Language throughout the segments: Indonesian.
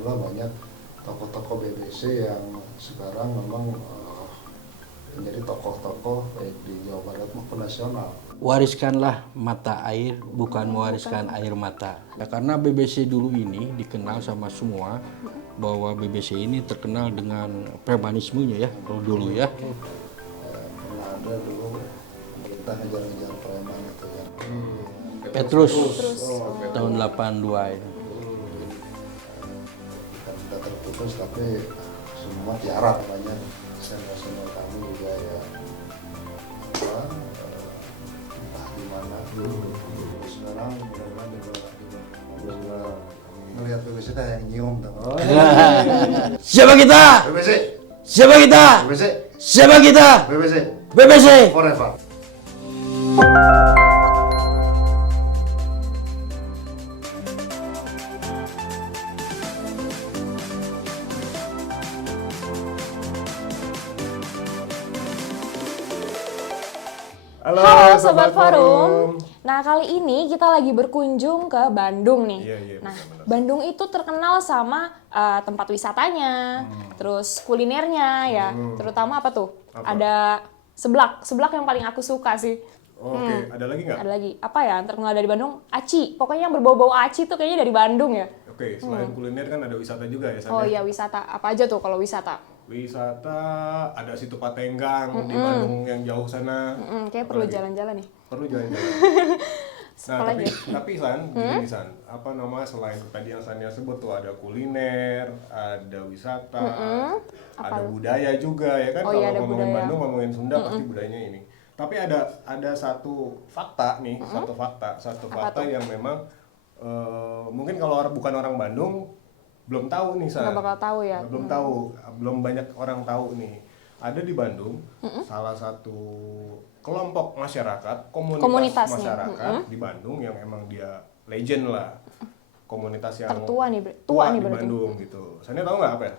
alhamdulillah banyak tokoh-tokoh BBC yang sekarang memang menjadi tokoh-tokoh baik di Jawa Barat maupun nasional. Wariskanlah mata air, bukan mewariskan air mata. Ya, karena BBC dulu ini dikenal sama semua bahwa BBC ini terkenal dengan premanismenya ya, kalau dulu ya. Pernah ada dulu pemerintah ngejar-ngejar preman itu ya. Petrus tahun 82 ini. Kita terputus tapi semua tiarap banyak senior-senior kami juga ya entah di mana. Sekarang mudah-mudahan juga ngelihat BBC teh yang nyium tuh. Siapa kita? BBC, Siapa kita? BBC, Siapa kita? BBC, BBC. forever. Halo Sobat Forum. Nah kali ini kita lagi berkunjung ke Bandung nih. Iya, Nah benar. Bandung itu terkenal sama tempat wisatanya, terus kulinernya ya. Terutama apa tuh? Apa? Ada seblak yang paling aku suka sih. Oke, ada lagi nggak? Ada lagi apa ya yang terkenal dari Bandung? Aci. Pokoknya yang berbau-bau aci tuh kayaknya dari Bandung ya. Oke, selain kuliner kan ada wisata juga ya, San? Oh iya wisata. Apa aja tuh kalau wisata? Wisata, ada situ Patenggang di Bandung yang jauh sana. Kayak perlu jalan-jalan nih. Perlu jalan-jalan. Nah, Apalagi? tapi San, gini San, apa nama selain tadi yang Sania sebut tuh ada kuliner, ada wisata, ada budaya juga ya kan. Oh iya, ada Kalau ngomongin budaya. Bandung, ngomongin Sunda pasti budayanya ini. Tapi ada satu fakta nih, satu fakta yang memang mungkin kalau bukan orang Bandung belum tahu nih San. Nggak bakal tahu ya. Belum tahu, belum banyak orang tahu nih. Ada di Bandung salah satu kelompok masyarakat, komunitas Komunitasnya. masyarakat di Bandung yang emang dia legend lah. Komunitas yang Tertua nih, tua nih di berarti. Bandung gitu. Saya tahu nggak apa ya?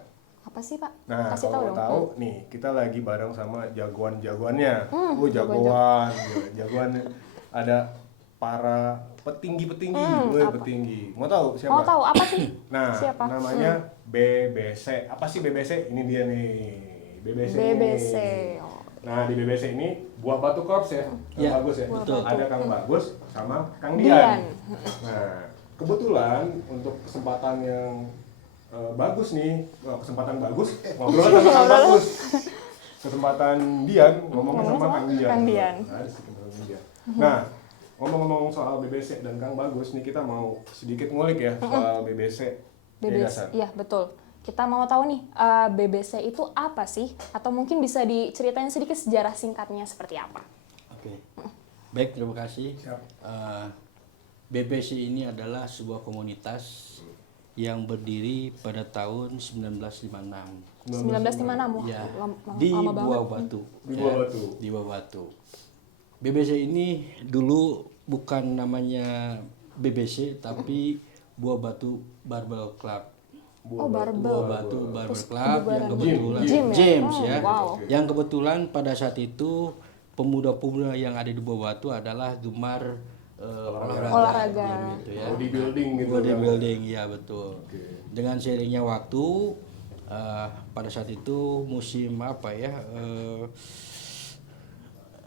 Apa sih Pak? Nah, Kasih tahu kalau dong. tahu nih, kita lagi bareng sama jagoan-jagoannya. jagoan. Jagoan. Ada para petinggi-petinggi, petinggi. Mau tahu siapa? Mau tahu apa sih? Nah, Siapa? namanya BBC. Apa sih BBC? Ini dia nih. BBC. BBC. Ini. Oh. Nah, di BBC ini Buah Batu Corps ya. Kang Ya, Bagus ya. betul. Ada Kang Bagus sama Kang Dian. Dian. Nah, kebetulan untuk kesempatan yang bagus nih, kesempatan bagus ngobrol sama Kang Bagus. Kesempatan Dian ngomongin sama Kang Dian. Kang Dian. Nah, ngomong-ngomong soal BBC dan Kang Bagus nih, kita mau sedikit ngulik ya soal BBC. BBC, iya betul. Kita mau tahu nih, BBC itu apa sih? Atau mungkin bisa diceritain sedikit sejarah singkatnya seperti apa? Oke. Baik, terima kasih. Siap. BBC ini adalah sebuah komunitas yang berdiri pada tahun 1956. 1956, wah, Ya, lama di banget. Buah Batu. Di Ya, Buah Batu. Di Buah Batu. BBC ini dulu bukan namanya BBC tapi Buah Batu Barbel Club. Oh, barbel. Buah Batu Barbel Club yang kebetulan Gym ya? James ya. Wow. Yang kebetulan pada saat itu pemuda-pemuda yang ada di Buah Batu adalah gemar Olahraga. gitu ya. Bodybuilding gitu. Bodybuilding, ya betul. Dengan seiringnya waktu, pada saat itu musim apa ya,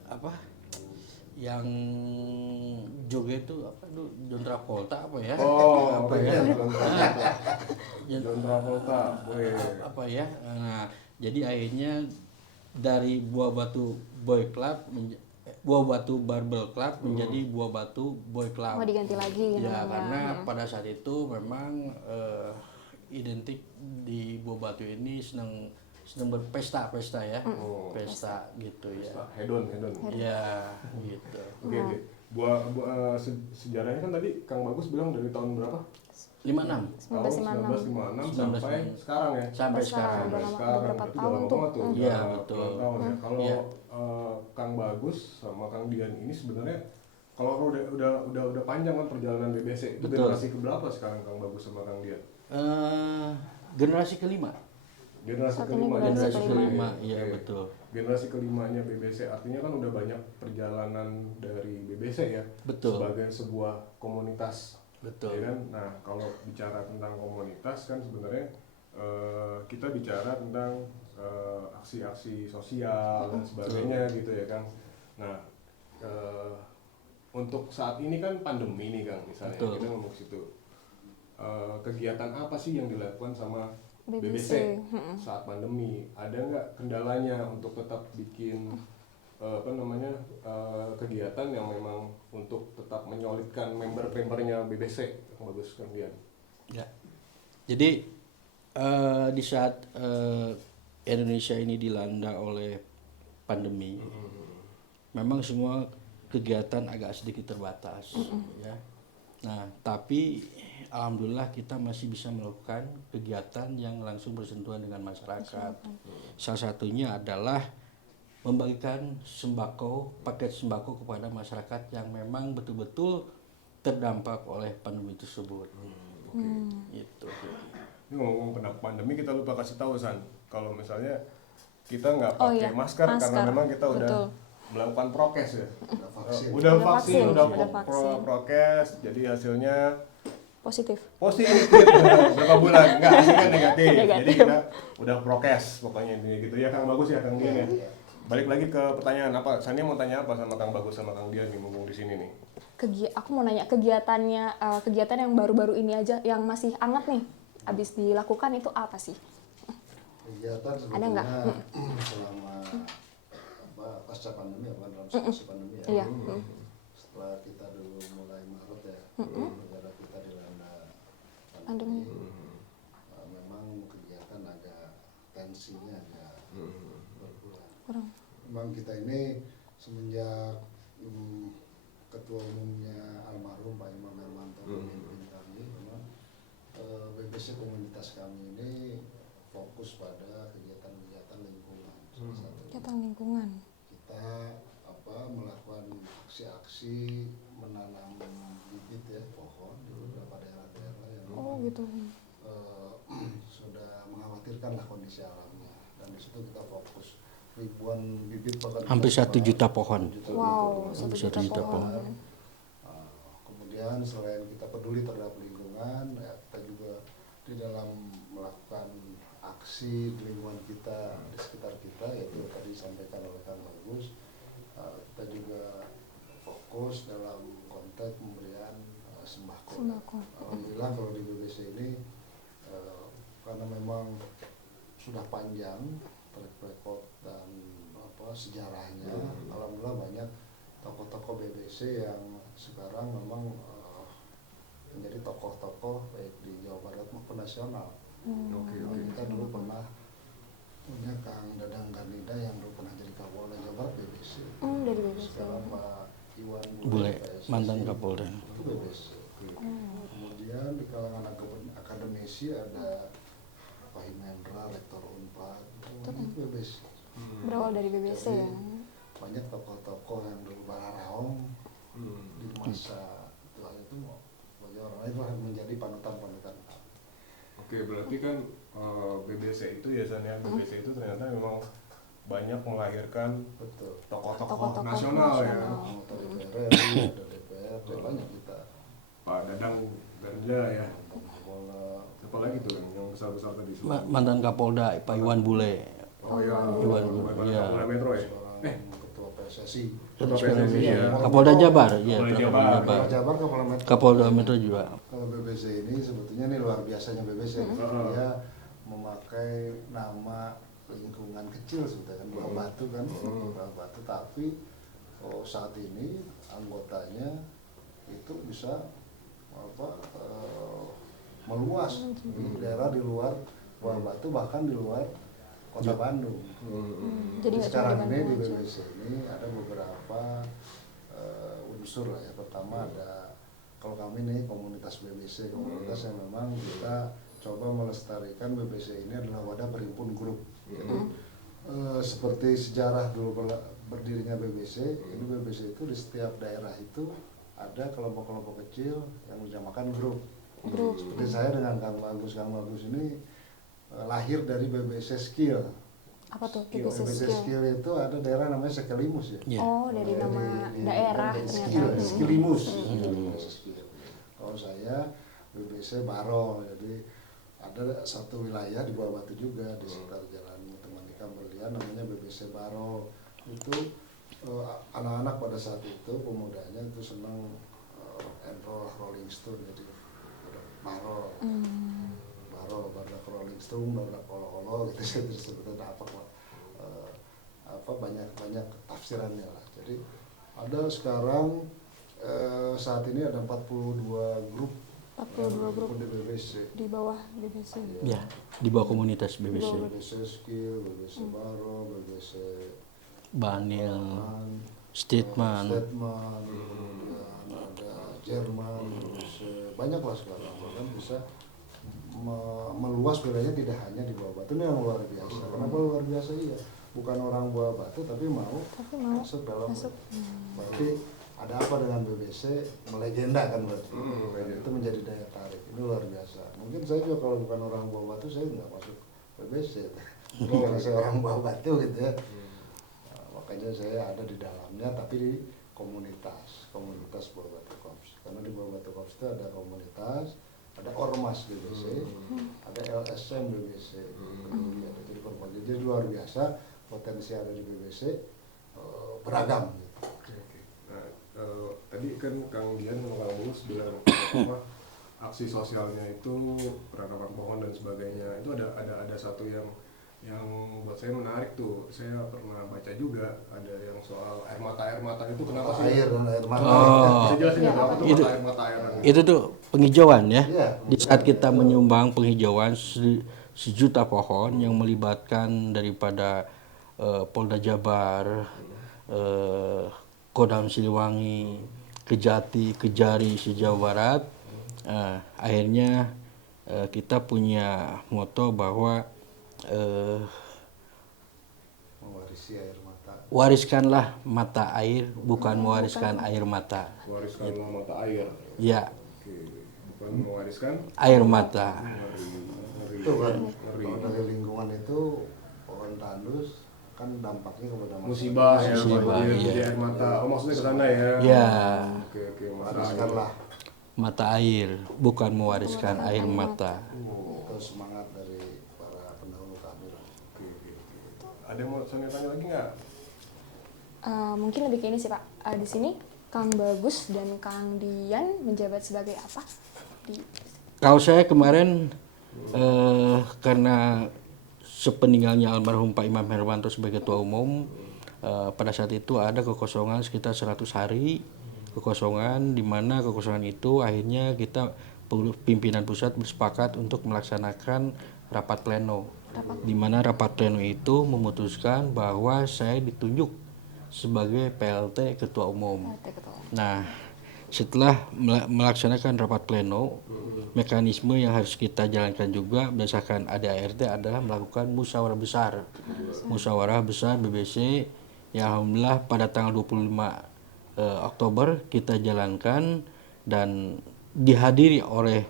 apa yang joget itu apa tuh, John Travolta apa ya? Oh, apa ya? John Travolta. Weh. Apa ya? Nah, jadi akhirnya dari Buah Batu Boy Club Buah Batu Barbel Club menjadi Buah Batu Boy Club. Oh, diganti lagi Ya, namanya. karena pada saat itu memang identik di Buah Batu ini senang berpesta ya. Pesta gitu ya. Hedon. Ya, gitu. Oke. Sejarahnya kan tadi Kang Bagus bilang dari tahun berapa? 56 Tahun 1956 sampai sekarang ya. sampai sekarang. Udah lama, Sekarang beberapa berarti tahun udah lama tuh. banget tuh. Iya, udah betul. puluhan tahun ya. Kalau Iya. Kang Bagus sama Kang Dian ini sebenarnya kalau udah panjang kan perjalanan BBC. Itu Betul. generasi keberapa sekarang Kang Bagus sama Kang Dian? Generasi kelima. Generasi Saat ini kelima. Generasi kelima. kelima, iya Oke. betul. Generasi kelimanya BBC artinya kan udah banyak perjalanan dari BBC ya. Betul. Sebagai sebuah komunitas Betul. Ya kan? Nah, kalau bicara tentang komunitas kan sebenarnya kita bicara tentang aksi-aksi sosial dan sebagainya gitu ya Kang. Nah, untuk saat ini kan pandemi nih Kang, misalnya Betul. kita ngomong situ. Kegiatan apa sih yang dilakukan sama BBC. BBC saat pandemi? Ada nggak kendalanya untuk tetap bikin kegiatan yang memang untuk tetap menyolidkan member-membernya BBC yang bagus kan dia? Ya. Jadi di saat Indonesia ini dilanda oleh pandemi, memang semua kegiatan agak sedikit terbatas, ya. Nah, tapi alhamdulillah kita masih bisa melakukan kegiatan yang langsung bersentuhan dengan masyarakat. Salah satunya adalah membagikan sembako, paket sembako kepada masyarakat yang memang betul-betul terdampak oleh pandemi tersebut. Gitu. Ini ngomong tentang pandemi kita lupa kasih tahu San, kalau misalnya kita nggak Oh pakai iya, masker karena masker. memang kita udah Betul. melakukan prokes ya. Udah vaksin. Udah Udah vaksin, vaksin, udah udah vaksin. prokes, jadi hasilnya Positif. positif. Berapa bulan? Enggak, hasilnya negatif. Jadi Negatif. kita udah prokes pokoknya intinya gitu ya Kang Bagus ya Kang Dian ya. Balik lagi ke pertanyaan apa? Sania mau tanya apa sama Kang Bagus sama Kang Dian nih mumpung di sini nih. Aku mau nanya kegiatannya, kegiatan yang baru-baru ini aja, yang masih hangat nih, abis dilakukan itu apa sih? Kegiatan Ada nggak? sebetulnya selama pasca pandemi ya, dalam situasi pandemi ya. Iya. Setelah kita dulu mulai Maret ya, negara kita dilanda Pandemi. memang kegiatan agak tensinya agak berkurang. Kurang. Memang kita ini semenjak ketua umumnya almarhum Pak Imam Hermanto memimpin kami, memang BBC komunitas kami ini fokus pada kegiatan-kegiatan lingkungan. Salah satu Kegiatan lingkungan. kita melakukan aksi-aksi menanam bibit ya pohon di beberapa daerah-daerah yang Oh gitu. sudah mengkhawatirkan lah kondisi alamnya, dan di situ kita fokus ribuan bibit bahkan Hampir 1 juta pohon. Wow, Hampir 1 juta pohon. Kemudian selain kita peduli terhadap lingkungan, ya, kita juga di dalam melakukan aksi di lingkungan kita, di sekitar kita, yaitu tadi disampaikan oleh Kang Bagus, kita juga fokus dalam konteks pemberian sembako. Alhamdulillah kalau di BBC ini karena memang sudah panjang track record dan sejarahnya, alhamdulillah banyak tokoh-tokoh BBC yang sekarang memang menjadi tokoh-tokoh baik di Jawa Barat maupun nasional. Kita dulu pernah punya Kang Dadang Ganida yang dulu pernah jadi Kapolda Jawa Barat BBC. Dari BBC. Sekarang Pak Iwan Bule, PSSI, mantan Kapolda. itu BBC. Kemudian di kalangan akademisi ada Pak Himendra, Rektor Unpad, itu BBC. Berawal dari BBC Jadi, ya. banyak tokoh-tokoh yang dulu bararaong di masa itu bagi orang lain lah menjadi panutan-panutan. Oke, berarti kan BBC itu ya San ya, BBC itu ternyata memang banyak melahirkan Betul. tokoh-tokoh Tokoh-tokoh nasional ya. nasional. Anggota DPR RI, ada DPRD, banyak kita. Pak Dadang Ganja ya. Bola, Siapa lagi tuh yang besar-besar tadi? Mantan Kapolda Pak Iwan Bule. Oh ya, Iwan, iya. Kapolda Metro ya. seorang ketua PSSI. Ketua PSSI ya. Kapolda Jabar, ya. Kapolda Jabar. Kapolda Jabar, Kapolda Metro. Kapolda Metro juga. Kalau BBC ini sebetulnya ini luar biasanya BBC. Dia memakai nama lingkungan kecil sebetulnya kan, Buah Batu kan, Buah Batu, tapi saat ini anggotanya itu bisa meluas di daerah di luar Buah Batu, bahkan di luar kota Bandung. Jadi nggak cuma Sekarang di ini di Bandung aja. BBC ini ada beberapa unsur lah ya. Pertama ada, kalau kami nih komunitas BBC, komunitas yang memang kita coba melestarikan BBC ini adalah wadah berhimpun grup. Jadi seperti sejarah dulu berdirinya BBC, ini BBC itu di setiap daerah itu ada kelompok-kelompok kecil yang dinamakan grup. Seperti saya dengan Kang Bagus ini lahir dari BBC Skill. Apa tuh BBC BBC Skill itu ada daerah namanya Sekelimus ya. Iya. Oh, dari nama daerah dari ternyata. Skilimus. BBC Skill. Kalau saya BBC Baro, jadi ada satu wilayah di Buah Batu juga di sekitar Jalan Temanika Berlian namanya BBC Baro. Itu anak-anak pada saat itu pemudanya itu senang rock and roll, Rolling Stone, jadi Baro. Badak Rolling Stone, badak olo-olo gitu sebetulnya apa banyak tafsirannya lah. Jadi ada sekarang saat ini ada 42 grup 42 grup di BBC. di bawah BBC. Ya, di bawah komunitas BBC. BBC Skill, BBC Baro, BBC Banil, Statement, Statement. kemudian ada Jerman, BBC, banyak lah sekarang. Bahkan bisa meluas wilayahnya tidak hanya di Buah Batu. Ini yang luar biasa. Kenapa luar biasa? Iya, bukan orang Buah Batu tapi mau masuk dalam. Berarti ada apa dengan BBC? Melegenda kan berarti. Itu menjadi daya tarik. Ini luar biasa. Mungkin saya juga kalau bukan orang Buah Batu saya nggak masuk BBC. Kalau saya orang Buah Batu gitu ya. Makanya saya ada di dalamnya, tapi di komunitas Buah Batu Corps. Karena di Buah Batu Corps itu ada komunitas, ada ormas BBC, ada LSM BBC, jadi berbagai. Jadi luar biasa potensi ada di BBC, beragam. Gitu. Oke. Nah, tadi kan Kang Dian sama Kang Mulus bilang apa, aksi sosialnya itu penanaman pohon dan sebagainya. Itu ada satu yang buat saya menarik tuh. Saya pernah baca juga ada yang soal air mata itu kenapa sih? Air mata. Bisa jelasin nggak apa tuh Itu- air mata? Itu tuh penghijauan ya. Iya, Di saat kita menyumbang penghijauan sejuta pohon yang melibatkan daripada Polda Jabar, Kodam Siliwangi, Kejati, Kejari, se-Jawa Barat. Akhirnya kita punya moto bahwa mewarisi air mata. wariskanlah mata air, bukan mewariskan air mata. Mewariskan mata air. Ya, Oke. Bukan mewariskan air mata. ngeri. Itu kan kalau dari lingkungan itu pohon tandus kan dampaknya kepada masyarakat. Musibah ya, Musibah, banjir, iya. jadi air mata. Oh maksudnya ke sana ya? Ya, Oke, mata air. Wariskanlah. mata air, bukan mewariskan air mata. Itu semangat dari para pendahulu kami lah. Oke. Ada yang mau Sonia tanya lagi nggak? Mungkin lebih ke ini sih Pak. Di sini Kang Bagus dan Kang Dian menjabat sebagai apa? Kalau saya kemarin karena sepeninggalnya almarhum Pak Imam Hermanto sebagai ketua umum, pada saat itu ada kekosongan sekitar 100 hari kekosongan, di mana kekosongan itu akhirnya kita pimpinan pusat bersepakat untuk melaksanakan rapat pleno, di mana rapat pleno itu memutuskan bahwa saya ditunjuk sebagai PLT ketua umum. Nah, setelah melaksanakan rapat pleno, mekanisme yang harus kita jalankan juga berdasarkan ADART adalah melakukan musyawarah besar. Musyawarah besar BBC yang alhamdulillah pada tanggal 25 Oktober kita jalankan dan dihadiri oleh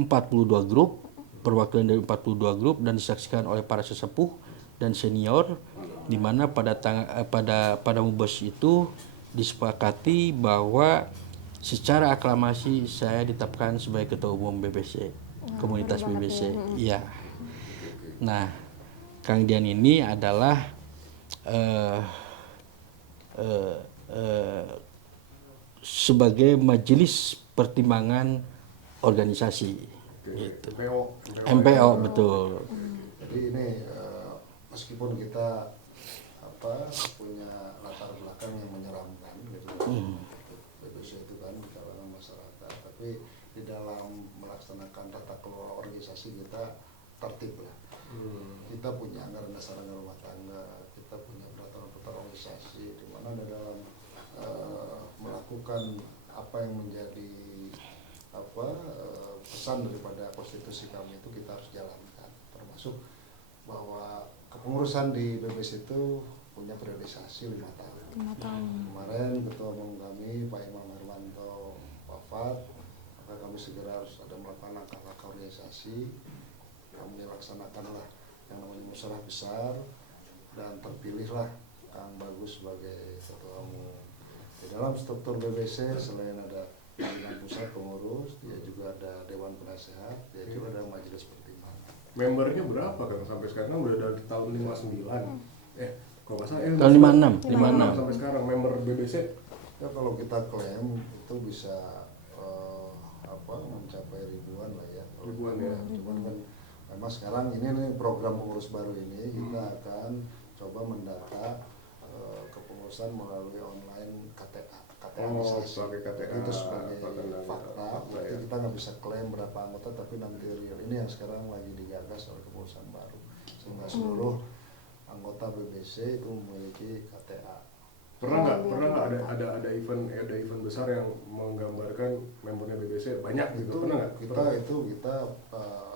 42 grup, perwakilan dari 42 grup dan disaksikan oleh para sesepuh dan senior, di mana pada Mubes itu disepakati bahwa secara aklamasi saya ditetapkan sebagai ketua umum BBC, komunitas BBC. Iya. Nah, Kang Dian ini adalah sebagai majelis pertimbangan organisasi. Gitu. MPO betul. Jadi ini meskipun kita punya latar belakang yang menyeramkan gitu, BBC itu kan di kalangan masyarakat, tapi di dalam melaksanakan tata kelola organisasi kita tertib lah. Kita punya anggaran dasar anggaran rumah tangga, kita punya peraturan organisasi, di mana dalam melakukan apa yang menjadi pesan daripada konstitusi kami itu kita harus jalankan, termasuk bahwa kepengurusan di BBC itu punya periodisasi 5 tahun. 5 tahun. Kemarin ketua umum kami Pak Imam Hermanto wafat, maka kami segera harus ada melakukan langkah-langkah organisasi. Kami laksanakanlah yang namanya musyawarah besar dan terpilihlah Kang Bagus sebagai ketua umum. Di dalam struktur BBC selain ada pimpinan pusat pengurus, dia juga ada dewan penasehat, dia juga ada majelis pertimbangan. Membernya berapa kan sampai sekarang? Udah dari tahun 59. Kalau nggak salah Tahun 56, 56 sampai sekarang member BBC. Ya kalau kita klaim itu bisa mencapai ribuan lah ya. Ribuan ya. Cuman kan memang sekarang ini nih program pengurus baru ini kita akan coba mendata kepengurusan melalui online KTA. Sebagai KTA. Itu sebagai Fakta. fakta. Berarti kita nggak bisa klaim berapa anggota, tapi nanti real. Ini yang sekarang lagi digagas oleh kepengurusan baru, sehingga seluruh anggota BBC itu memiliki KTA. Pernah nggak ada event besar yang menggambarkan membernya BBC banyak gitu? Pernah nggak? Kita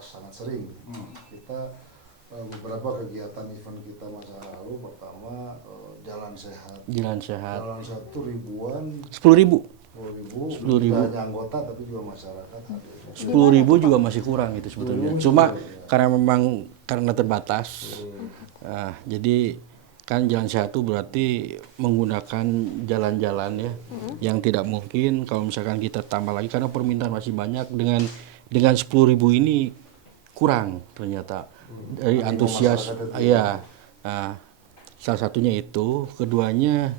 sangat sering. Kita beberapa kegiatan event kita masa lalu, pertama jalan sehat. Jalan sehat. Jalan sehat itu ribuan. 10.000. 10.000. 10.000. Tidak hanya anggota tapi juga masyarakat hadir. 10.000 juga masih kurang itu sebetulnya. Cuma karena terbatas. Nah, jadi kan jalan sehat itu berarti menggunakan jalan-jalan ya, yang tidak mungkin kalau misalkan kita tambah lagi karena permintaan masih banyak dengan 10.000 ini kurang ternyata dari antusias. Iya. Nah, salah satunya itu, keduanya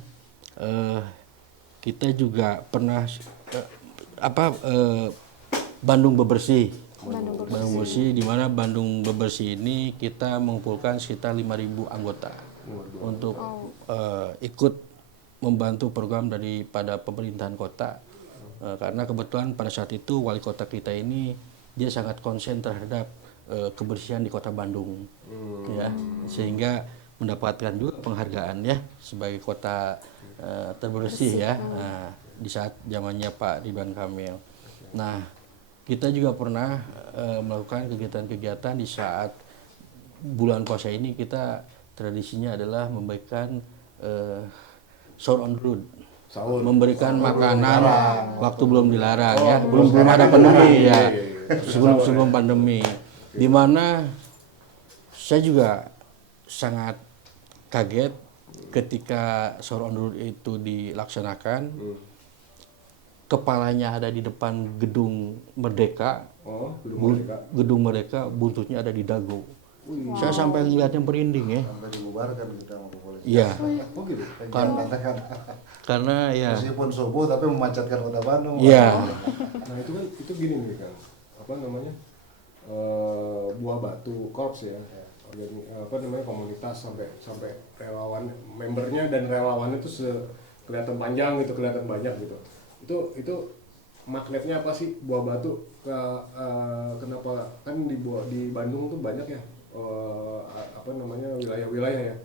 kita juga pernah Bandung Bebersih. Bandung Bebersih, di mana Bandung Bebersih ini kita mengumpulkan sekitar 5.000 anggota untuk ikut membantu program daripada pemerintahan kota. Karena kebetulan pada saat itu wali kota kita ini dia sangat konsen terhadap kebersihan di kota Bandung, ya, sehingga mendapatkan juga penghargaan ya sebagai kota terbersih ya, di saat zamannya Pak Ridwan Kamil. Nah, kita juga pernah melakukan kegiatan-kegiatan di saat bulan puasa ini. Kita tradisinya adalah membagikan sahur on the road, memberikan makanan waktu belum dilarang ya, belum ada pandemi ya, sebelum pandemi, di mana saya juga sangat kaget ketika sahur on the road itu dilaksanakan. Kepalanya ada di depan gedung Merdeka, gedung Merdeka, buntutnya ada di Dago. Saya sampai ngeliatnya merinding ya. Sampai dibubarkan kita sama kepolisian. Iya. Oh gitu. Karena ya. Meskipun subuh tapi memacetkan kota Bandung. Iya. Nah itu gini nih kan, apa namanya, Buah Batu Korps ya, komunitas sampai relawan, membernya dan relawannya itu kelihatan panjang gitu, kelihatan banyak gitu. Itu magnetnya apa sih Buah Batu? Kenapa kan di Bandung tuh banyak ya wilayah-wilayah ya,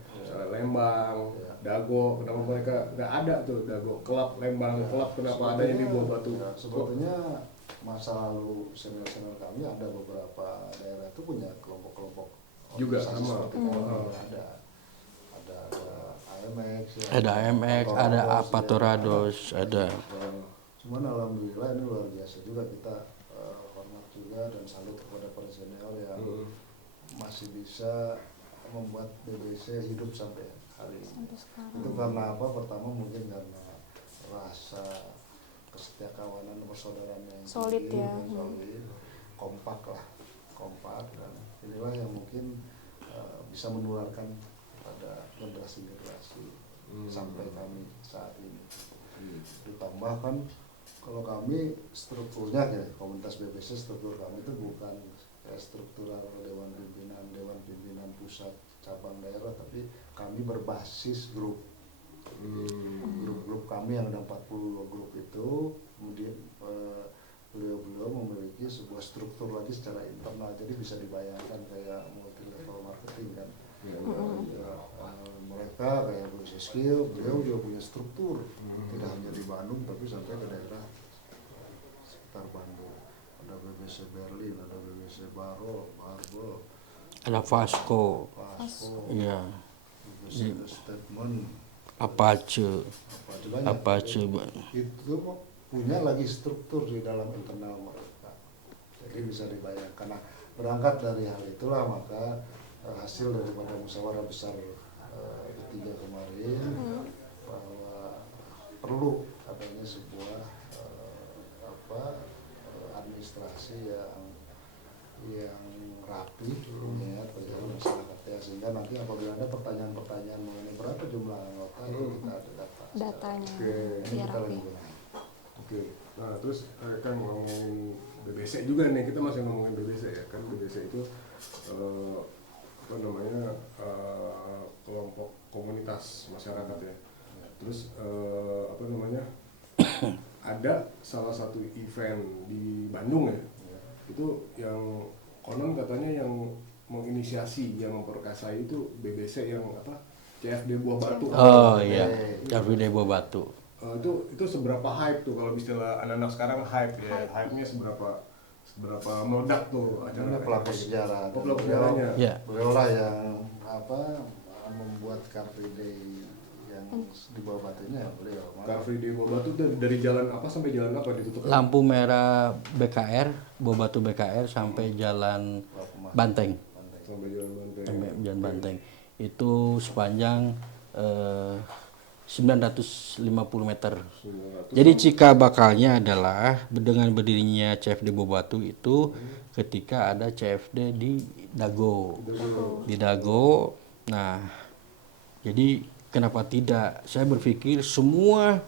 Lembang, Dago, kenapa mereka nggak ada tuh Dago, Klub Lembang, Klub, kenapa adanya di Buah Batu? Ya, sebetulnya masa lalu senior-senior kami ada beberapa daerah itu punya kelompok-kelompok juga organisasi sama. seperti kami. Ada AMX, ya, Ada AMX, ada Apatorados, ada. Cuman alhamdulillah ini luar biasa juga, kita hormat juga dan salut kepada para senior yang masih bisa membuat BBC hidup sampai hari ini. Itu karena apa? Pertama mungkin karena rasa kesetiakawanan persaudaraan yang solid tinggi, ya, solid, kompak, dan inilah yang mungkin bisa menularkan pada generasi-generasi sampai kami saat ini. Ditambahkan kalau kami strukturnya ya, komunitas BBC struktur kami itu bukan struktural dewan pimpinan pusat cabang daerah, tapi kami berbasis grup kami yang ada 42 grup itu. Kemudian beliau memiliki sebuah struktur lagi secara internal, jadi bisa dibayangkan kayak multi level marketing kan. Mereka kayak BBC Skill, beliau juga punya struktur, tidak hanya di Bandung tapi sampai ke daerah sekitar Bandung. Ada BBC Berlin, ada BBC Barbel, Ada Vasco, iya, BBC Statement, Apache, itu punya lagi struktur di dalam internal mereka. Jadi bisa dibayangkan. Nah, berangkat dari hal itulah maka hasil daripada musyawarah besar ketiga kemarin bahwa perlu adanya sebuah administrasi yang rapi ya terhadap masyarakatnya, sehingga nanti apabila ada pertanyaan-pertanyaan mengenai berapa jumlah anggota itu kita ada Datanya. Oke. ini Biar kita rapi. lagi gunakan. Oke. Nah, terus kan ngomongin BBC juga nih, kita masih ngomongin BBC ya. Kan BBC itu apa namanya kelompok komunitas masyarakat ya. Terus apa namanya ada salah satu event di Bandung ya. Itu yang konon katanya yang menginisiasi, yang memperkasai itu BBC yang apa? CFD Buah Batu. Oh iya, Davide Buah Batu. Itu seberapa hype tuh kalau istilah anak-anak sekarang hype ya. Hype-nya seberapa meledak tuh acara Ini pelaku sejarah. Oh, pelaku sejarahnya. Ya. Beliau lah yang membuat Car Free Day yang di bawah batunya beliau. Car Free Day Buah Batu dari jalan apa sampai jalan apa ditutup? Lampu merah BKR, Buah Batu BKR sampai Jalan Banteng. Sampai jalan Banteng. Sampai Jalan Banteng. Itu sepanjang 950 meter. 900. Jadi cikal bakalnya adalah dengan berdirinya CFD Buah Batu itu ketika ada CFD di Dago. Di Dago. Nah, jadi kenapa tidak? Saya berpikir semua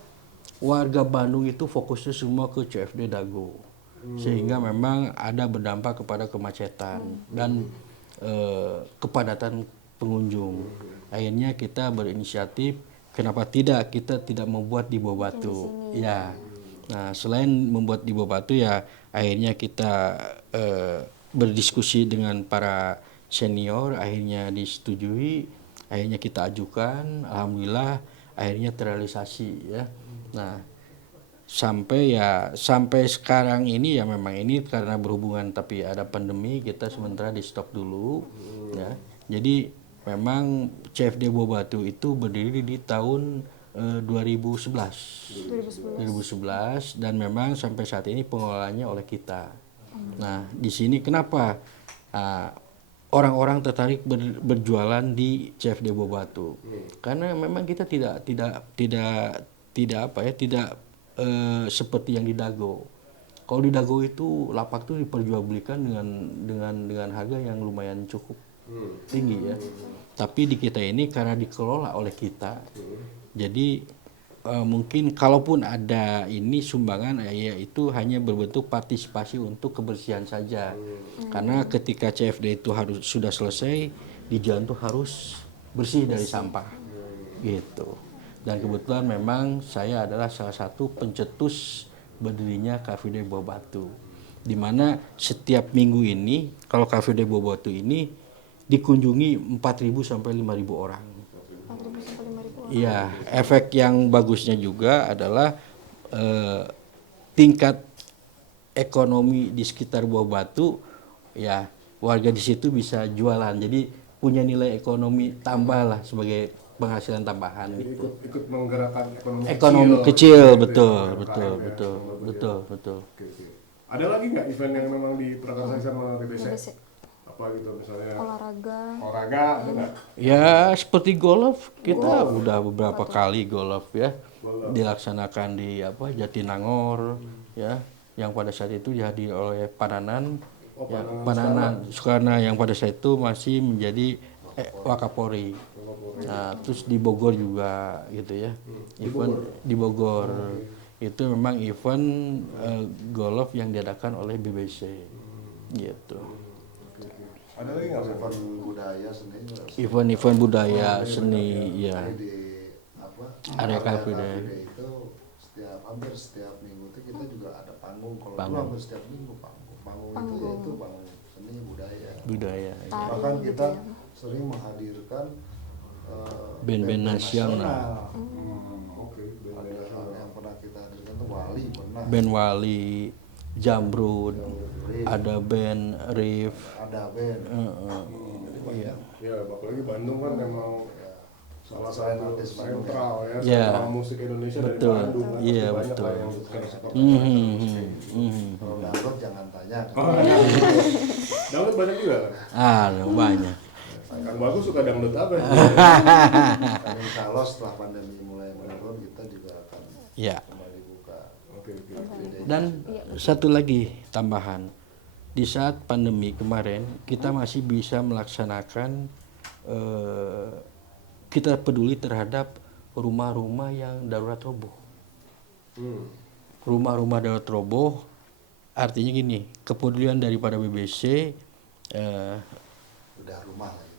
warga Bandung itu fokusnya semua ke CFD Dago. Sehingga memang ada berdampak kepada kemacetan dan kepadatan pengunjung. Akhirnya kita berinisiatif, kenapa tidak kita tidak membuat di Buah Batu? Ya. Nah, selain membuat di Buah Batu ya akhirnya kita berdiskusi dengan para senior, akhirnya disetujui, akhirnya kita ajukan, alhamdulillah akhirnya terrealisasi ya. Nah, sampai sekarang ini ya memang ini karena berhubungan tapi ada pandemi kita sementara di stop dulu ya. Jadi memang CFD Buah Batu itu berdiri di tahun 2011 dan memang sampai saat ini pengelolaannya oleh kita. Nah, di sini kenapa orang-orang tertarik berjualan di CFD Buah Batu? Karena memang kita tidak seperti yang di Dago. Kalau di Dago itu lapak itu diperjualbelikan dengan harga yang lumayan cukup tinggi ya. Tapi di kita ini karena dikelola oleh kita, jadi mungkin kalaupun ada ini sumbangan ya itu hanya berbentuk partisipasi untuk kebersihan saja. Karena ketika CFD itu sudah selesai, di jalan itu harus bersih dari sampah, gitu. Dan kebetulan memang saya adalah salah satu pencetus berdirinya Car Free Day Buah Batu, di mana setiap minggu ini kalau Car Free Day Buah Batu ini dikunjungi 4.000 sampai 5.000 orang. 4.000 sampai 5.000 orang. Iya, efek yang bagusnya juga adalah tingkat ekonomi di sekitar Buah Batu, ya warga di situ bisa jualan, jadi punya nilai ekonomi tambah lah sebagai penghasilan tambahan. Jadi Gitu. ikut menggerakkan Ekonomi kecil, betul. Oke. Ada lagi nggak event yang memang diprakarsai sama BBC? BBC. Apa gitu misalnya? Olahraga Ada nggak? Ya seperti golf, kita udah beberapa kali golf ya dilaksanakan di Jatinangor ya, yang pada saat itu dihadiri oleh Pananan. Ya, Pananan Soekarno yang pada saat itu masih menjadi Wakapolri. Nah, terus di Bogor juga gitu ya. Event di Bogor. Itu memang event golf yang diadakan oleh BBC. Gitu. Ada lagi nggak? Event budaya seni. Event-event budaya seni ya. Di Area Car Free Day. itu hampir setiap minggu itu kita juga ada panggung. Kalau dulu Panggung. hampir setiap minggu panggung itu yaitu panggung seni budaya. Budaya. Ya. Bahkan kita sering menghadirkan Band-band nasional. Oke. Yang pernah kita hadirkan itu Wali pernah. Band Wali, Jamrud, ada band Riff. Ada band. Iya. Ya, apalagi Bandung kan memang salah satu artis Bandung, sentral ya, Ya. sentral musik Indonesia dari Betul. Bandung. Kan. Iya, Banyak betul. lah yang suka support. Kalau dangdut jangan tanya. Dangdut banyak juga kan? Banyak. Kang Bagus suka dangdut apa? Dan insya Allah setelah pandemi mulai menurun kita juga akan Ya. kembali buka. Oke. Dan satu lagi tambahan, di saat pandemi kemarin kita masih bisa melaksanakan kita peduli terhadap rumah-rumah yang darurat roboh. Rumah-rumah darurat roboh artinya gini, kepedulian daripada BBC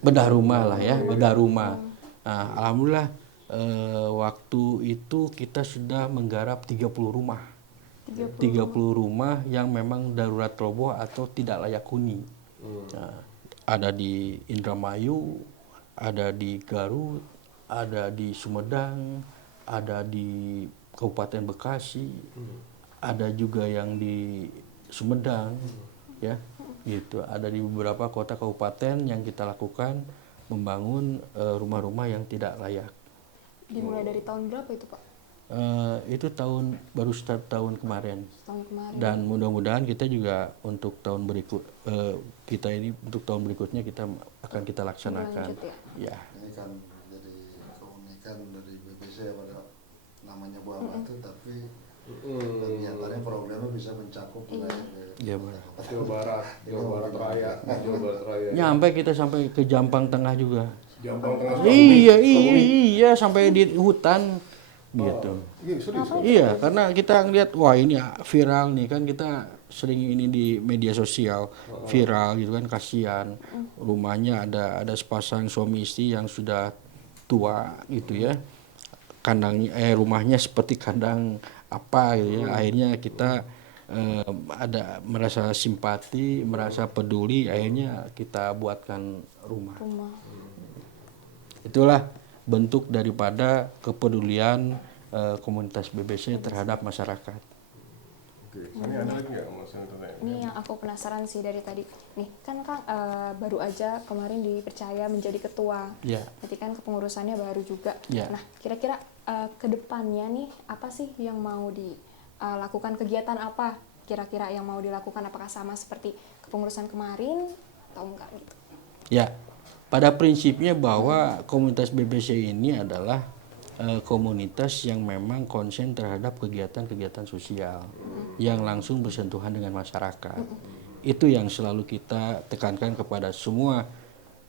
bedah rumah lah ya, bedah rumah. Nah, alhamdulillah waktu itu kita sudah menggarap 30 rumah. 30 rumah yang memang darurat roboh atau tidak layak huni. Nah, ada di Indramayu, ada di Garut, ada di Sumedang, ada di Kabupaten Bekasi, ada juga yang di Sumedang, ya, gitu. Ada di beberapa kota kabupaten yang kita lakukan membangun rumah-rumah yang tidak layak. Dimulai dari tahun berapa itu, Pak? Itu baru start tahun kemarin. Tahun kemarin. Dan mudah-mudahan kita juga untuk tahun berikutnya kita akan kita laksanakan. Lanjut, Ya. Ini kan jadi keunikan dari BBC ya, pada namanya Buah Batu, tapi kegiatannya programnya bisa mencakup wilayah Jawa Barat Raya. Nyampe kita sampai ke Jampang Tengah juga. Jampang Tengah. Iya, sampai di hutan gitu. Iya, serius. Iya, karena kita ngeliat wah ini viral nih kan, kita sering ini di media sosial viral gitu kan, kasihan rumahnya ada sepasang suami istri yang sudah tua gitu ya, kandangnya rumahnya seperti kandang apa gitu ya. Akhirnya kita ada merasa simpati, merasa peduli, akhirnya kita buatkan rumah. Itulah bentuk daripada kepedulian komunitas BBC terhadap masyarakat. Oke, ini ada lagi nggak Mas yang tertanya? Ini yang aku penasaran sih dari tadi. Nih, kan Kang baru aja kemarin dipercaya menjadi ketua. Ya. Berarti kan kepengurusannya baru juga. Ya. Nah, kira-kira ke depannya nih apa sih yang mau dilakukan, kegiatan apa kira-kira yang mau dilakukan, apakah sama seperti kepengurusan kemarin atau enggak gitu? Ya. Pada prinsipnya bahwa komunitas BBC ini adalah komunitas yang memang konsen terhadap kegiatan-kegiatan sosial yang langsung bersentuhan dengan masyarakat. Itu yang selalu kita tekankan kepada semua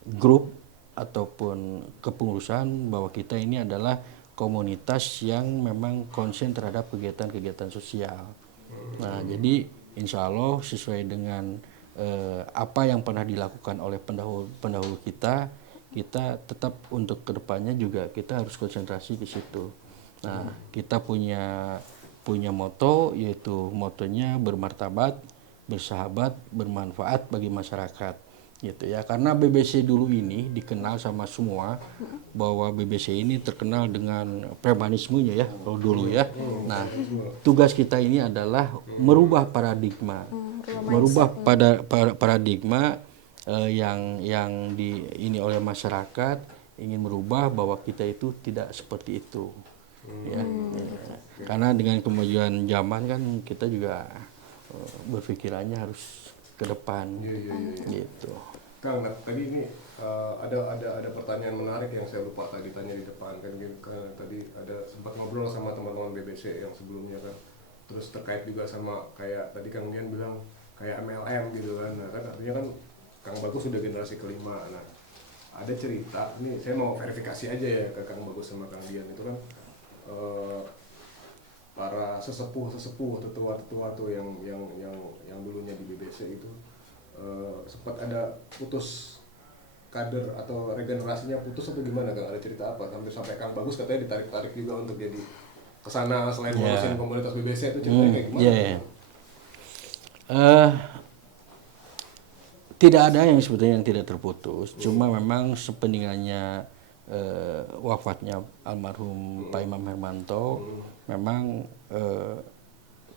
grup ataupun kepengurusan, bahwa kita ini adalah komunitas yang memang konsen terhadap kegiatan-kegiatan sosial. Nah, jadi insya Allah sesuai dengan apa yang pernah dilakukan oleh pendahulu kita tetap untuk kedepannya juga kita harus konsentrasi ke situ. Nah, kita punya moto, yaitu motonya bermartabat, bersahabat, bermanfaat bagi masyarakat, gitu ya. Karena BBC dulu ini dikenal sama semua bahwa BBC ini terkenal dengan premanismenya ya, kalau dulu ya. Nah, tugas kita ini adalah merubah paradigma. Merubah paradigma yang ini oleh masyarakat, ingin merubah bahwa kita itu tidak seperti itu. Ya. Karena dengan kemajuan zaman kan kita juga berpikirannya harus ke depan. Gitu. Kang, tadi ini ada pertanyaan menarik yang saya lupa tadi tanya di depan kan, tadi ada sempat ngobrol sama teman-teman BBC yang sebelumnya kan. Terus terkait juga sama kayak tadi Kang Dian bilang kayak MLM gitu kan. Nah, kan artinya kan Kang Bagus sudah generasi kelima. Nah, ada cerita, ini saya mau verifikasi aja ya ke Kang Bagus sama Kang Dian itu kan para sesepuh tetua tuh yang dulunya di BBC itu sempat ada putus kader atau regenerasinya putus atau gimana Kang? Ada cerita apa sampai Kang Bagus katanya ditarik juga untuk jadi kesana selain ngurusin komunitas BBC, itu ceritanya kayak gimana? Tidak ada yang sebetulnya yang tidak terputus, cuma memang sepeninggalnya wafatnya almarhum Pak Imam Hermanto, memang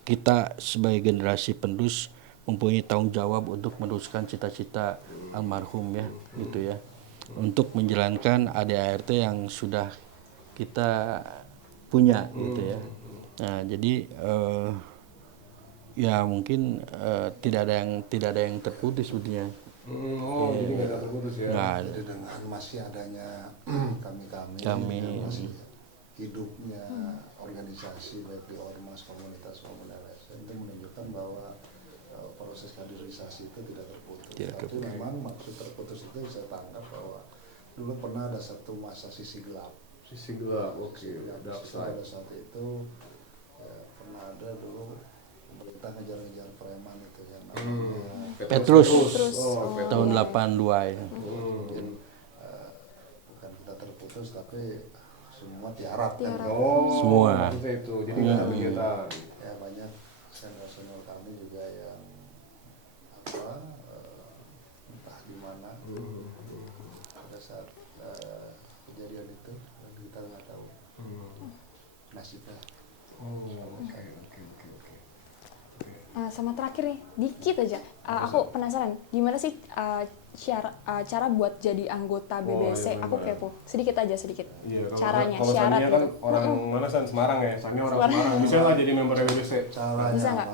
kita sebagai generasi penerus mempunyai tanggung jawab untuk meneruskan cita-cita almarhum ya, gitu ya, untuk menjalankan ADART yang sudah kita punya, gitu ya. Nah, jadi ya mungkin tidak ada yang terputus sebetulnya. Jadi nggak ada terputus ya. Nggak ada. Jadi dengan masih adanya kami Kami. masih hidupnya organisasi baik di ormas, komunitas maupun LSM itu menunjukkan bahwa proses kaderisasi itu tidak terputus. Tapi memang maksud terputus itu saya tangkap bahwa dulu pernah ada satu masa sisi gelap. Sisi gelap, oke. Dark side. Pada saat itu pernah ada dulu pemerintah ngejar-ngejar preman itu yang namanya Petrus. Oh, Tahun 82 ini. Mungkin bukan kita terputus tapi semua tiarap kan. Oh, Semua. maksudnya itu. Jadi nggak ada kegiatan. Ya banyak senior-senior kami juga yang entah di mana pada saat kejadian itu kita nggak tahu nasibnya. Sama terakhir nih, dikit aja. Aku penasaran, gimana sih cara buat jadi anggota BBC? iya, Aku benar. kepo. Sedikit aja, sedikit. Iya, Caranya, kalau syarat Sania kan gitu. orang mana San? Semarang ya? Sania orang Semarang. Bisa lah jadi member BBC. Caranya Bisa nggak?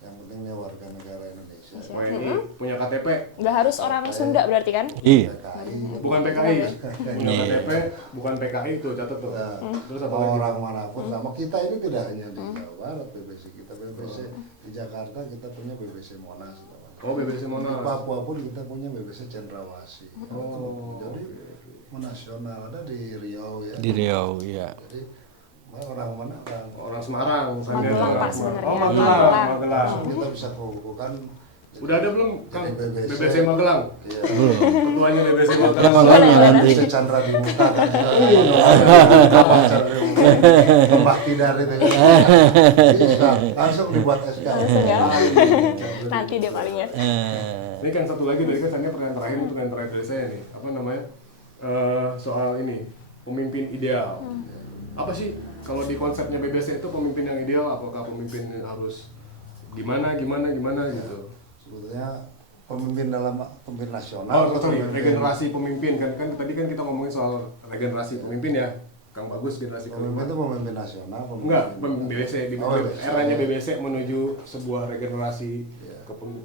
yang penting dia warga negara Indonesia. Wah ini punya KTP, Nggak harus orang Sunda berarti kan? Iya. PKI. bukan PKI. Punya Iya. KTP, bukan PKI tuh, catat tuh. Ya, Terus apa lagi? orang manapun sama kita ini tidak hanya di Jawa Barat BBC kita BBC di Jakarta kita punya BBC Monas teman. Oh, BBC Di Monas. Papua pun kita punya BBC Cendrawasih. Oh. Jadi menasional ada di Riau ya. Di Riau, ya. Jadi orang mana Orang Semarang. Sania Magelang, orang Pak, Semarang. sebenarnya. Oh, Magelang. Magelang. Magelang. kita bisa kukuhkan. Udah ada belum Kang? Jadi BBC Magelang. Iya. Ketuanya BBC Ya Magelang. makanya nanti. BBC Chandra di Muka kan. Mbak Tidar itu. Bisa langsung dibuat SK. Langsung ya? Nanti deh palingnya. Ini kan satu lagi dari kan Sania pertanyaan terakhir untuk yang terakhir dari saya nih. Apa namanya? Soal ini pemimpin ideal. Apa sih kalau di konsepnya BBC itu pemimpin yang ideal? Apakah pemimpin yang harus gimana gitu? Sebetulnya pemimpin dalam pemimpin nasional. Oh, atau sorry, pemimpin- regenerasi pemimpin kan tadi kan kita ngomongin soal regenerasi pemimpin ya, Kang Bagus generasi Pemimpin kelima. itu pemimpin nasional. Enggak, BBC di Oh, iya. eranya BBC menuju sebuah regenerasi Iya.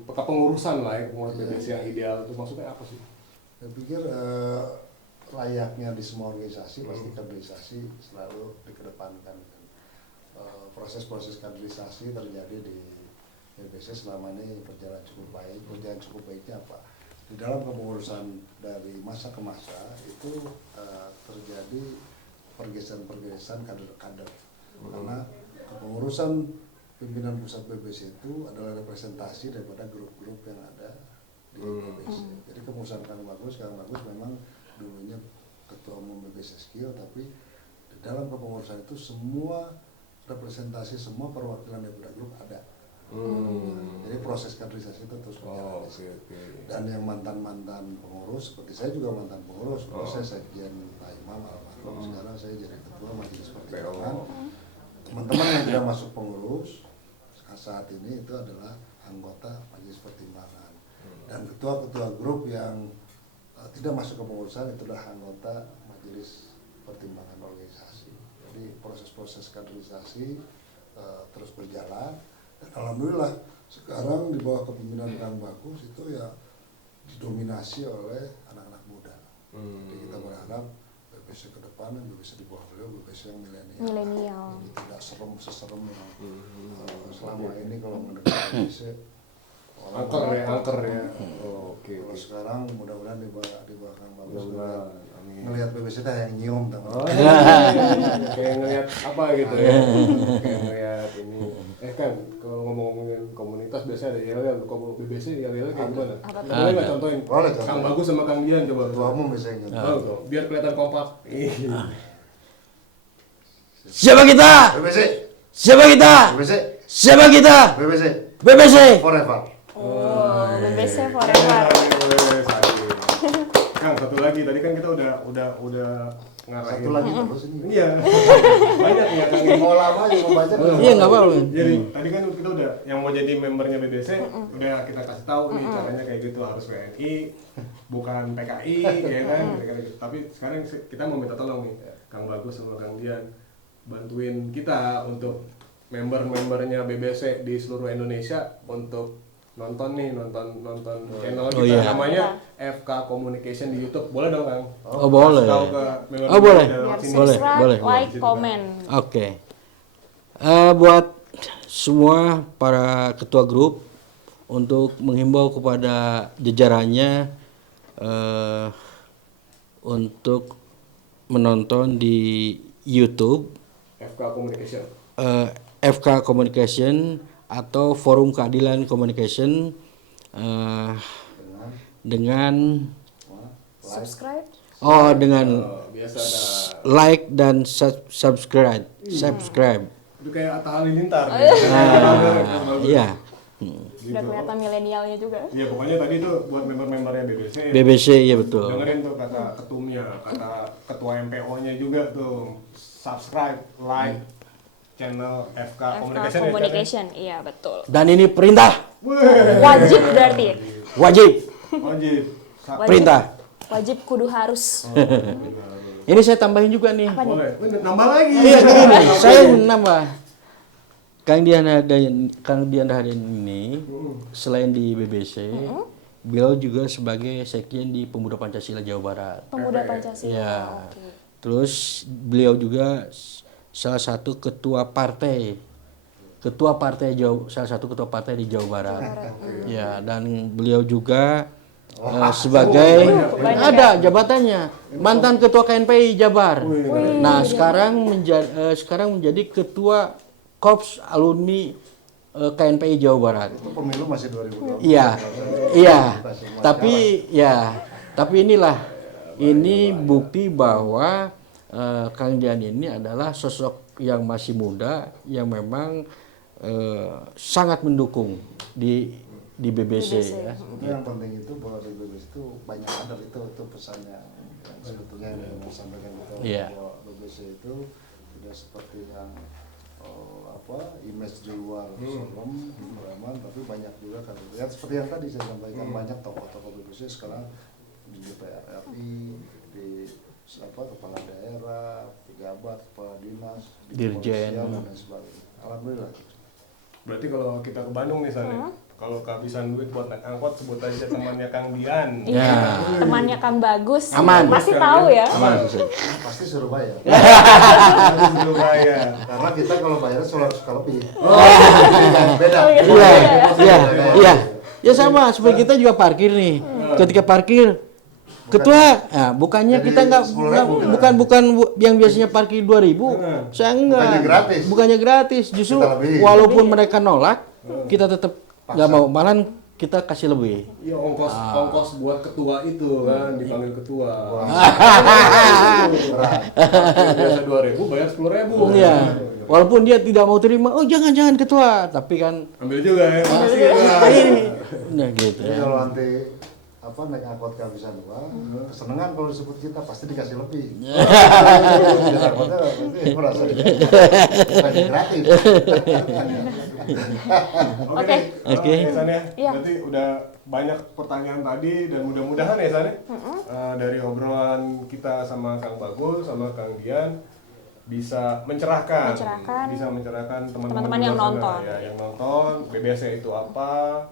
kepengurusan lah ya, kepengurusan BBC yang ideal itu maksudnya apa sih? Saya pikir layaknya di semua organisasi pasti kaderisasi selalu dikedepankan. Proses-proses kaderisasi terjadi di BBC selama ini berjalan cukup baik. Berjalan cukup baiknya apa? Di dalam kepengurusan dari masa ke masa itu terjadi pergeseran-pergeseran kader-kader. Karena kepengurusan pimpinan pusat BBC itu adalah representasi daripada grup-grup yang ada di BBC. Jadi kepengurusan Kang Bagus memang dulunya ketua umum BBC Skill, tapi di dalam kepengurusan itu semua representasi, semua perwakilan daripada grup ada. Jadi proses kaderisasi itu terus berjalan. Dan yang mantan-mantan pengurus, seperti saya juga mantan pengurus, saya sekjen Pak Imam almarhum, sekarang saya jadi ketua majelis pertimbangan. Teman-teman yang tidak masuk pengurus saat ini itu adalah anggota majelis pertimbangan. Dan ketua-ketua grup yang tidak masuk ke pengurusan itu adalah anggota majelis pertimbangan organisasi. Jadi proses-proses kaderisasi terus berjalan. Dan alhamdulillah sekarang di bawah kepemimpinan Kang Bagus itu ya didominasi oleh anak-anak muda. Jadi kita berharap BBC ke depan, BBC di bawah beliau, BBC yang milenial. Jadi tidak seserem yang selama ini kalau mendekat BBC Angker ya. Oh, oke. Kalau sekarang mudah-mudahan di bawah Kang Bagus Mudah-mudahan. Amin. ngelihat BBC teh yang nyium teman. Kayak ngeliat apa gitu ya. Kayak ngeliat ini. Kan kalau ngomongin komunitas biasanya ada yel-yel. Kalau BBC yel-yel kayak gimana? Apa tuh? Boleh nggak contohin? Boleh, contohin. Kang Bagus sama Kang Dian coba. Ketua umum biasanya. Oh, tuh. Biar kelihatan kompak. Siapa kita? BBC, Siapa kita? BBC, Siapa kita? BBC, BBC. forever. Oh, BBC forever. Kang, satu lagi. Tadi kan kita udah ngarahin. Satu lagi terus ini. Iya. Banyak ya Kang. Mau lama juga baca. Iya nggak apa-apa. Jadi tadi kan kita udah yang mau jadi membernya BBC udah kita kasih tahu nih caranya kayak gitu, harus WNI bukan PKI ya kan gitu. Tapi sekarang kita mau minta tolong nih Kang Bagus sama Kang Dian bantuin kita untuk member-membernya BBC di seluruh Indonesia untuk nonton channel Oh, kita iya. namanya FK Communication di YouTube. Boleh dong, Kang? Oh, boleh. Kasih tahu ke member-member Oh, boleh. di dalam Biar sini. Boleh, subscribe, boleh, like, komen. Oke. Buat semua para ketua grup untuk menghimbau kepada jajarannya untuk menonton di YouTube FK Communication. FK Communication atau Forum Keadilan Communication dengan Subscribe. dengan Biasa ada. like dan subscribe. Itu kayak Atta Halilintar. Iya. Udah kelihatan milenialnya juga. Iya, pokoknya tadi tuh buat member-membernya BBC. BBC ya betul. Dengerin tuh kata ketumnya, kata ketua MPO-nya juga tuh. Subscribe, like channel FK FK Communication. Communication, iya betul. Dan ini perintah, Wajib berarti. wajib, Wajib. perintah. Wajib kudu harus. Ini saya tambahin juga nih. Apa nih? Boleh. Nambah lagi. Iya gini, saya nambah. Kang Dian Rahardian ini selain di BBC, beliau juga sebagai sekjen di Pemuda Pancasila Jawa Barat. Pemuda Pancasila. Ya. Oke. Terus beliau juga salah satu ketua partai salah satu ketua partai di Jawa Barat. Ya, dan beliau juga sebagai ada jabatannya mantan ketua KNPI Jabar. Nah, sekarang menjadi ketua Korps Alumni KNPI Jawa Barat. Itu pemilu masih 2020. Iya. Tapi ini bukti bahwa Kang Dian ini adalah sosok yang masih muda yang memang sangat mendukung di BBC ya. Sebetulnya yang penting itu bahwa di BBC itu banyak kader itu pesannya yang sebetulnya yang mau sampaikan kita Iya. bahwa BBC itu tidak seperti yang image di luar sombong, beraman, tapi banyak juga kader. Ya seperti yang tadi saya sampaikan banyak tokoh-tokoh BBC sekarang di DPR RI, di kepala daerah, pejabat, kepala dinas, di Dirjen. kepolisian, dan lain sebagainya. Alhamdulillah. Berarti kalau kita ke Bandung nih sana, kalau kehabisan duit buat naik angkot sebut aja temannya Kang Dian. Ya. Temannya Kang Bagus. Aman. Pasti tahu ya. Aman. Pasti suruh bayar. Surabaya. Karena kita kalau bayar selalu suka lebih. Beda. Oh, iya. Iya. Ya sama, seperti kita juga parkir nih. Ketika parkir ketua, nah, bukannya Jadi kita nggak 10.000 bukan yang biasanya parkir 2.000, saya enggak. Bukannya gratis, justru Kita lebih. walaupun mereka nolak, kita tetap nggak mau, malah kita kasih lebih. Iya, ongkos buat ketua itu kan dipanggil ketua. Biasa 2.000 bayar 10.000. Iya. Walaupun dia tidak mau terima, oh jangan ketua, tapi kan Ambil juga ya. ini, nah gitu Jadi ya. kalau nanti naik angkot kehabisan uang, kesenangan kalau disebut kita pasti dikasih lebih. Naik angkotnya pasti merasa bukan gratis. Oke. Oke. San ya. Iya. Berarti udah banyak pertanyaan tadi dan mudah-mudahan ya San ya, dari obrolan kita sama Kang Bagus sama Kang Dian bisa mencerahkan Teman-teman yang di luar sana, nonton. ya, yang nonton BBC itu apa,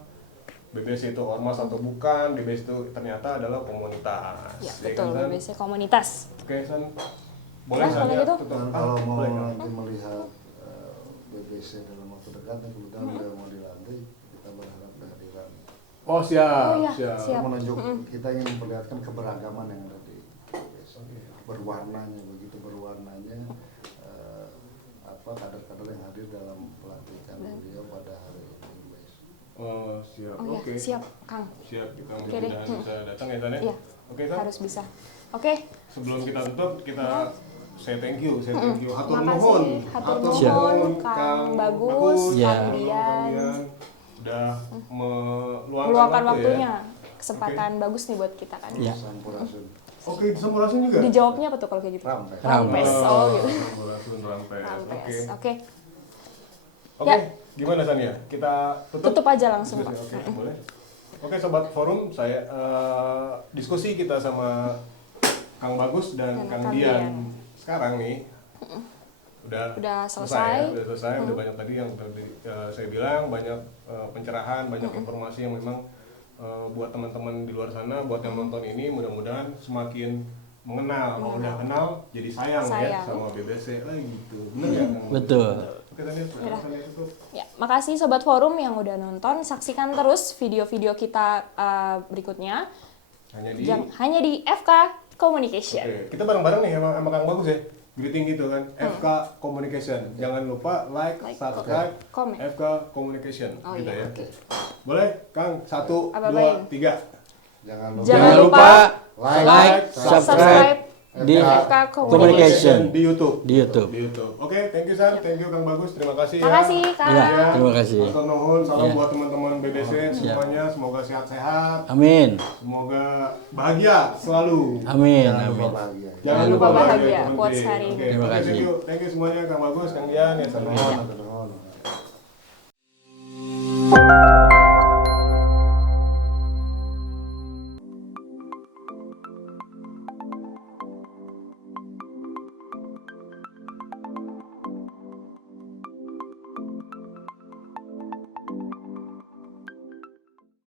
BBC itu ormas atau bukan, BBC itu ternyata adalah komunitas. Ya, Ya betul. kan, San? BBC komunitas. Oke San, boleh Nah, San kalau ya? gitu. Tutup. Dan kalau mau boleh, Kang. nanti melihat BBC dalam waktu dekat, kemudian udah mau dilantik, kita berharap kehadiran. Oh siap, Oh, iya. siap. Siap. Menunjuk kita ingin memperlihatkan keberagaman yang ada di BBC. Berwarnanya, begitu berwarnanya kader-kader yang hadir dalam pelantikan beliau pada hari ini besok. Oh siap, Oh oke. ya, siap, Kang. Siap, kita Oke deh. mudah-mudahan bisa datang ya San ya. Iya. Oke San. Harus bisa. Oke. Sebelum kita tutup, kita say thank you. Hatur Makasih. nuhun. Hatur Siap. nuhun, Kang Bagus, Ya. Kang Dian. Udah Meluangkan waktunya. Kesempatan bagus nih buat kita kan. Ya. Sampurasun. Oke, disampurasun juga. Dijawabnya apa tuh kalau kayak gitu? Rampes. Rampes. Oh, gitu. Sampurasun, rampes. Oke. Rampes. Oke. Oke, Ya. gimana San ya? Kita Tutup aja langsung, Pak. Diskusi, oke, boleh. Oke, sobat forum, saya diskusi kita sama Kang Bagus dan Kang Kang Dian Dian. sekarang nih Udah selesai. Udah selesai, udah banyak tadi yang tadi saya bilang, banyak pencerahan, banyak informasi yang memang buat teman-teman di luar sana, buat yang nonton ini mudah-mudahan semakin mengenal. Kalau udah kenal jadi sayang ya sama BBC gitu. Bener ya? Betul. Oke, tadi pertanyaannya cukup. Ya, makasih Sobat Forum yang udah nonton. Saksikan terus video-video kita berikutnya. Hanya di FK Communication. Oke, kita bareng-bareng nih sama Kang Bagus ya. Greeting gitu kan, FK Communication. Jangan lupa like, subscribe, komen. FK Communication Oh, gitu iya, ya. oke. Boleh, Kang? 1, Apa-apain? 2, 3. Jangan lupa like, subscribe di FK Communication di YouTube. di YouTube. Oke, thank you San, thank you Kang Bagus, terima kasih ya. Makasih Kang. Ya, terima kasih. Matur nuwun, salam Ya. buat teman-teman BBC semuanya, semoga sehat-sehat, Amin. semoga bahagia selalu. Amin. Jangan lupa Amin. bahagia. Jangan lupa lupa bahagia, bahagia, itu quotes penting. hari ini. Oke, Terima oke, kasih. thank you semuanya Kang Bagus, Kang Dian, ya salam. Nuhun.